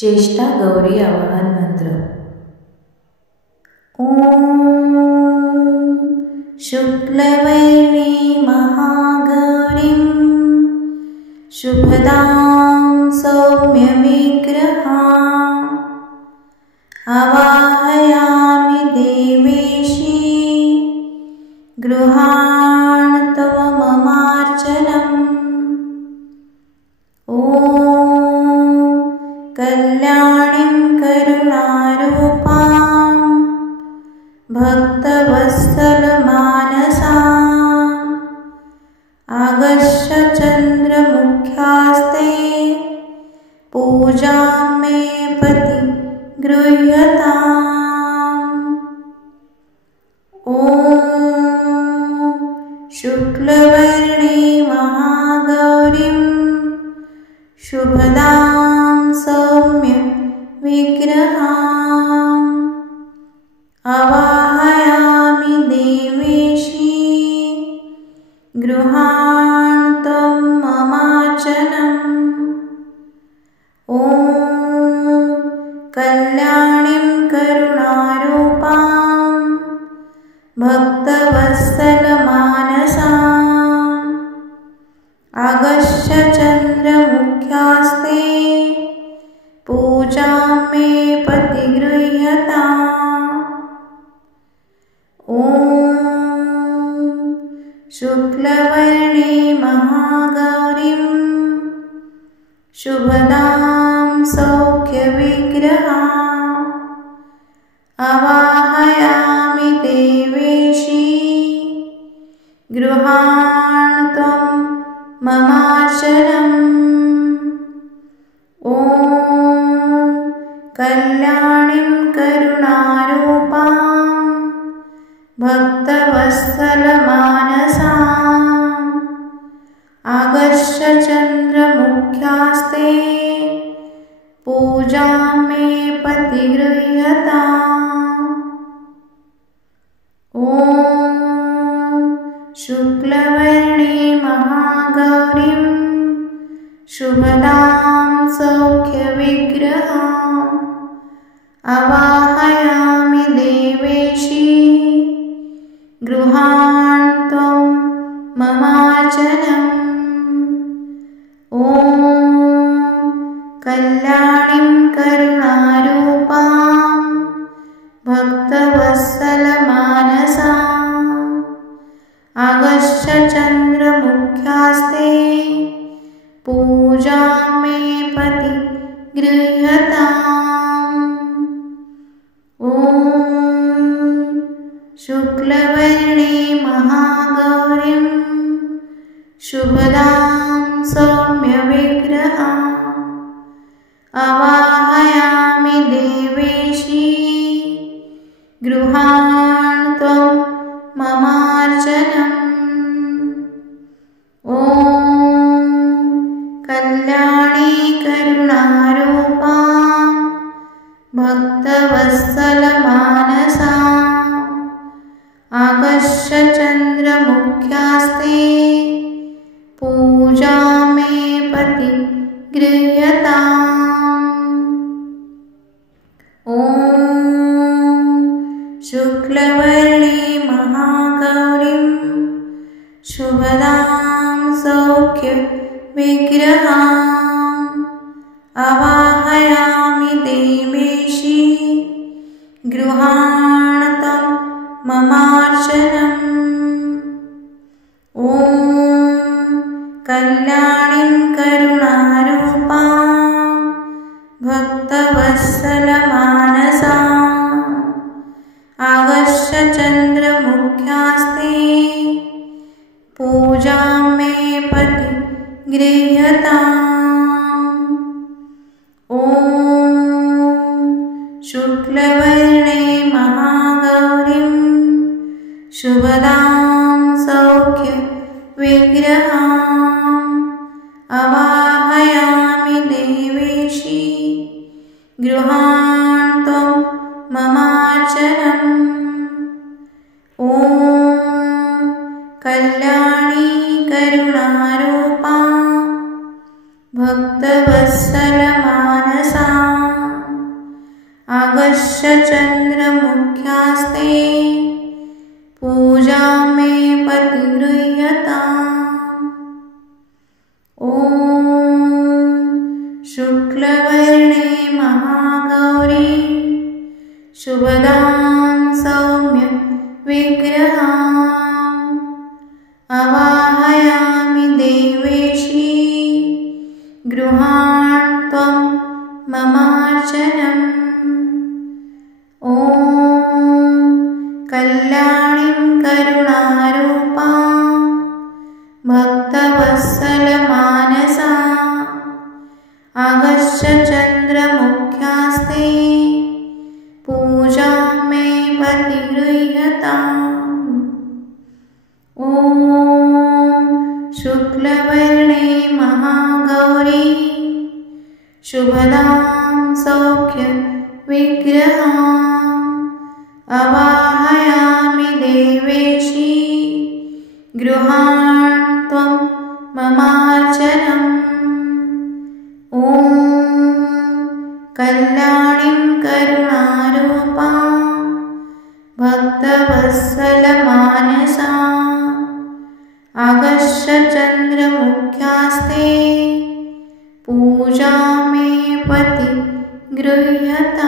चेष्टा गौरी आवाहन मंत्र। ओम शुक्लवर्णे महागौरीं शुभदां सौम्यविग्रहाम् आवाहयामि देवेशी गृहाण तव ममार्चनम्। कल्याणीं करुणारूपां भक्तवत्सलमानसाम् आगच्छ चन्द्रमुख्यास्ते पूजां मे पति गृह्यताम्। ॐ शुक्लवर्णे महागौरीं शुभदां सौम्य विग्रहाम् आवाहयामि देवेशी गृहाण त्वं ममार्चनम्। ॐ कल्याणीं करुणारूपां भक्तवत्सलमानसाम् आगच्छ चन्द्रमुख्यास्ते पूजां मे पति गृह्यताम्। ॐ शुक्लवर्णे महागौरीं शुभदां सौख्यविग्रहाम् आवाहयामि देवेशी गृहाण त्वं ममार्चनम्। ॐ कल्याणीं करुणारूपां भक्तवत्सलमानसाम् आगच्छ चन्द्रमुख्यास्ते पूजां मे पति गृह्यताम्। ॐ शुक्लवर्णे महागौरीं शुभदां सौख्यविग्रहाम् आवाहयामि देवेशी गृहाण त्वं ममार्चनम्। ॐ कल्याणीं करुणारूपां भक्तवत्सलमानसाम् आगच्छ चन्द्रमुख्यास्ते पूजां मे पति गृह्यताम्। ॐ शुक्लवर्णे महागौरीं शुभदां सौम्यविग्रहाम् आवाहयामि देवेशी गृहाण त्वं ममार्चनम्। ॐ कल्याणी करुणारूपां भक्तवत्सलमानसाम् आगच्छ चन्द्रमुख्यास्ते पूजां मे पति गृह्यताम्। ॐ शुक्लवर्णे महागौरीं शुभदां सौख्यविग्रहाम् आवाहयामि देवेशी गृहाण त्वं ममार्चनम्। ॐ कल्याणीं करुणारूपां भक्तवत्सलमानसाम् आगच्छ चन्द्रमुख्यास्ते पूजां मे पति गृह्यताम्। ॐ शुक्लवर्णे महागौरीं शुभदां सौख्यविग्रहाम् आवाहयामि देवेशी गृहाण त्वं ममार्चनम्। ॐ कल्याणी करुणारूपां भक्तवत्सलमानसाम् शुक्लवर्णे महागौरी शुभदां सौम्य विग्रहाम् अवाहयामि देवेशी गृहाण त्वं ममार्चनम्। ॐ कल्याणीं करुणारूपां भक्तवत्सलमानसा आगच्छ चन्द्रमुख्यास्ते पूजां मे प्रतिगृह्यताम्। ॐ शुक्लवर्णे महागौरी शुभदां सौख्य विग्रहाम् अवाहयामि देवेशी गृहाण त्वं ममार्चनम्। ॐ कल्याणीं करुणारूपां भक्तवत्सलमानसा आगच्छ चन्द्रमुख्यास्ते पूजां मे प्रतिगृह्यताम्।